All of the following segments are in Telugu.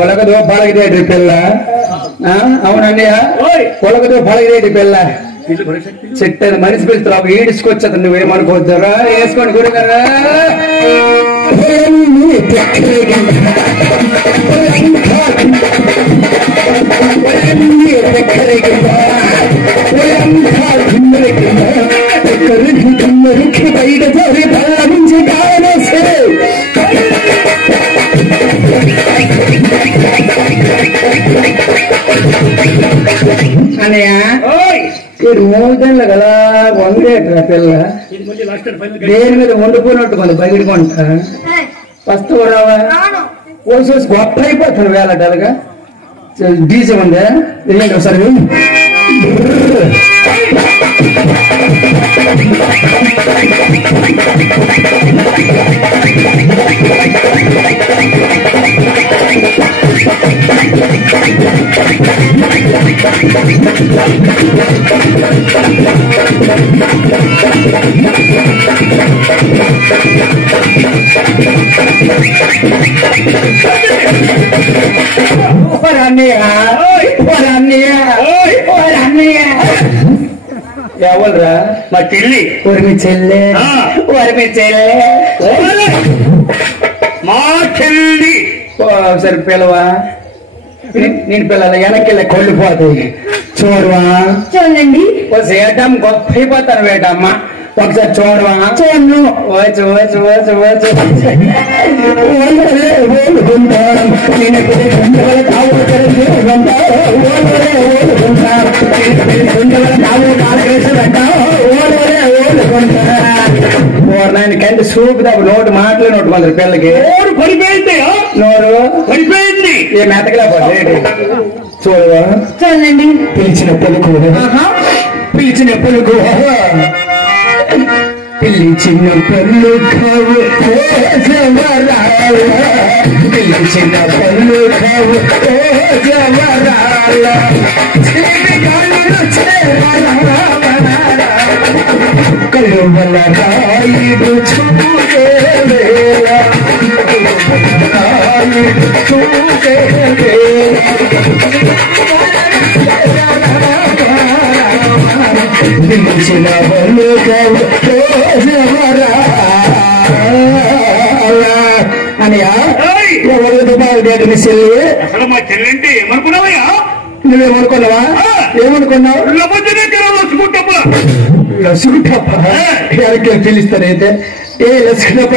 ఒలగదో పలగదేటి పిల్ల అవునన్నయ్య ఒలగదో పలగదేటి పిల్ల చెట్టని మనిషి పిలుస్తున్నావు ఈడ్చుకొచ్చదు నువ్వేమనుకోవద్దురా వేసుకోండి గురుగారా అన్నయ్య రోజుల్లో గలా వందేట్రా పిల్ల దేని మీద వండుకున్నట్టు మన బయటకొంట వస్తువు రావా ఓసోసి గొప్ప అయిపోతాను వేళటలుగా డీజే ఉందా ఏంటి ఒకసారి ఎవరురా మా చెల్లి మీ చెల్లె మీ చెల్లె మా చెల్లి సరే పిల్లవా నేను పిల్లల వెనక్కి కొళ్ళు పోతాయి చూడవా చూడండి వేటం గొప్ప అయిపోతాను వేటమ్మ ఒకసారి చూడవా చూడను వచ్చు వచ్చు వచ్చు వచ్చు కంటే సూపు తప్ప నోటు మాటలే నోటు మంది పిల్లకి నోరు పడిపోయింది నోరు పడిపోయింది ఏ మెతకలేకపోతే చూడవా చూడండి పిలిచిన పలుకు పిలిచిన పలుకు పిలిచిన పలుకవు పిలిచిన పలుకవు కలువల రాయుడు చూడే వేళ చూడే పిలిచిన అని ఎవరు చెల్లి అసలు మా చెల్లంటే ఏమనుకున్నావయ్యా నువ్వేమనుకున్నావా ఏమనుకున్నావు లసుకుంటప్ప ఎవరికి పిలుస్తానైతే ఏ లసుకుంటప్ప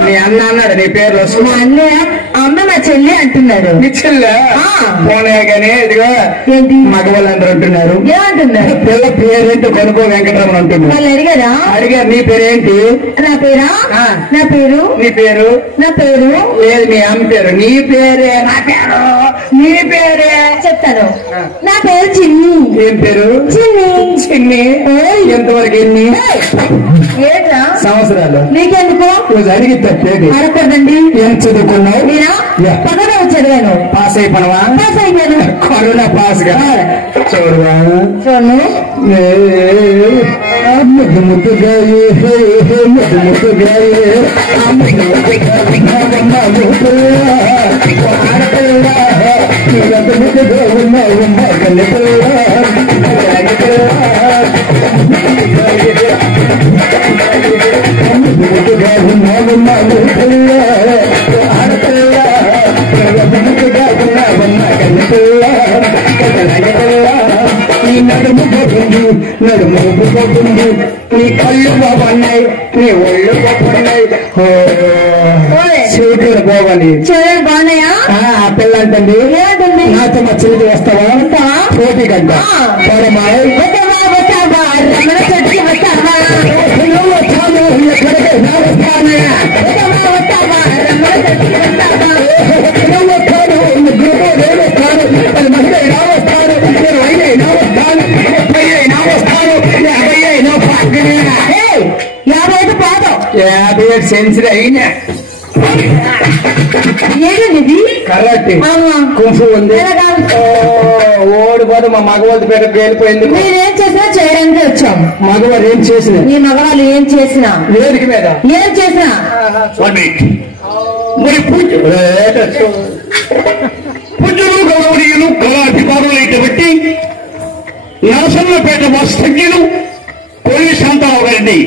మీ అన్న అన్నాడు నీ పేరు లసు మా అన్నయ్య అమ్మ మా చెల్లి అంటున్నాడు నీ చెల్లె పోనే కానీ ఇదిగో ఏంటి మగవాళ్ళందరూ అంటున్నారు ఏమంటున్నారు పిల్ల పేరేంటి కొనుక్కో వెంకటరమణ అంటున్నారు వాళ్ళు అడిగారా అడిగారు నీ పేరేంటి నా పేరా నా పేరు నీ పేరు నా పేరు లేదు మీ అమ్మ పేరు నీ పేరే నా పేరు నీ పేరే చెప్తాను నా పేరు చిన్ని ఏం పేరు చిన్ని చిన్ని ఎంతవరకు ఎన్ని ఏంట్రా సంవత్సరాలు నీకెందుకు నువ్వు అడిగి తప్పేది అడగదండి ఏం చదువుకున్నావు నేనా 10వ చదివాను పాస్ అయిపోయినవా పాస్ అయిపోయాను కరోనా పాస్ గా చూడవా చూడను ముద్దు ముద్దుగా ముద్దు ముద్దుగా ముద్దుగా ఉన్నావు ముద్దుగా ఉన్నావు ఆడపిల్ల ముద్దుగా నీ నడుము పోతుంది నడుము పోతుంది నీ కళ్ళు బాగున్నాయి నీ ఒళ్ళు బాగున్నాయి చేతులు బాగున్నాయి చూడండి బాగున్నాయా ఆ పిల్ల అంటుంది ఏమంటుంది నాతో మా చెల్లికి వస్తావా పోటీ కంట పోరమాయ్ రమణ చెట్టుకి వస్తావా యాభై 57 సెంచరీ అయినా ఏంటండి ఇది కరాటే ఆహా. కుంఫు ఉంది ఎలాగా? ఓడిపోదు మా మగవాళ్ళ పేట వెళ్ళిపోయింది మీరేం చేసినా చేయడానికి వచ్చాం. మగవారు ఏం చేసిన మీ మగవాళ్ళు ఏం చేసినా వేదిక మీద ఏం చేసినా స్వామి మరి పూజలు గౌరవనీయులు కళాభిమానులైనటువంటి నరసన్నపేట వాస్తవ్యులు కోయి శాంతారావు గారిని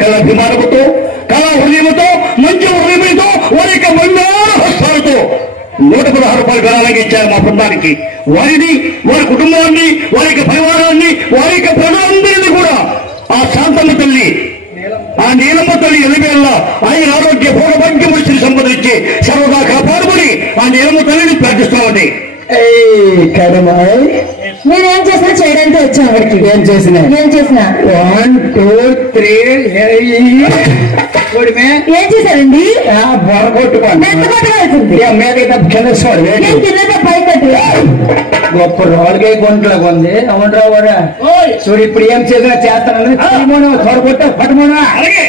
కళాభిమానముతో కళా హృదయముతో మంచి హృదయంతో వారి యొక్క హస్తాలతో 116 రూపాయలు గణాలంగించారు మా బృందానికి. వారిని వారి కుటుంబాన్ని వారి యొక్క పరివారాన్ని వారి యొక్క ప్రజలందరినీ కూడా ఆ శాంతమ్మ తల్లి ఆ నీలమ్మ తల్లి ఎలివేళ్ళ ఆయన ఆరోగ్య భోగభాగ్యములు శ్రీ సంపదించి సర్వదా కాపాడుకొని ఆ నీలమ్మ తల్లిని ప్రార్థిస్తామని. కడమాయ్ మీరేం చేసినా చేయడానికి వచ్చాం అక్కడికి. ఏం చేసిన ఏం చేసినా 1 2 3 కొడిమే ఏం చేశారండి? బొర కొట్టుకోండి ఎంత కొట్టవలసింది? మీద కింద చూడు నేను కింద పై కట్టు. గొప్ప రోడ్గా గుంటలాగా ఉంది అవునరా చూడు ఇప్పుడు ఏం చేసినా చేస్తానని త్వరగొట్ట పట్టుమోనా అలాగే